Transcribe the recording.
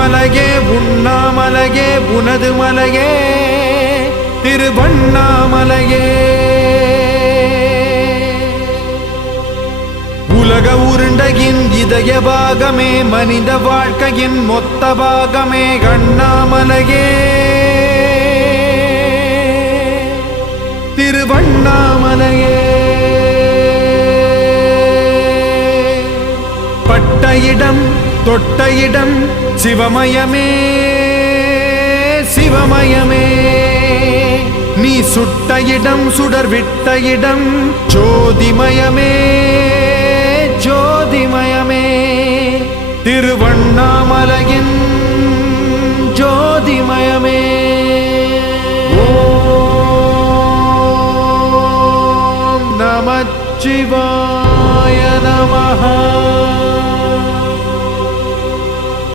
உண்ணாமலையே உண்ணாமலையே உனது மலையே திருவண்ணாமலையே. உலக உருண்டையின் இதய பாகமே மனித வாழ்க்கையின் மொத்த பாகமே அண்ணாமலையே திருவண்ணாமலையே. பட்ட இடம் தொட்ட இடம் சிவமயமே சிவமயமே. நீ சுட்ட இடம் சுடர் விட்ட இடம் ஜோதிமயமே ஜோதிமயமே. திருவண்ணாமலை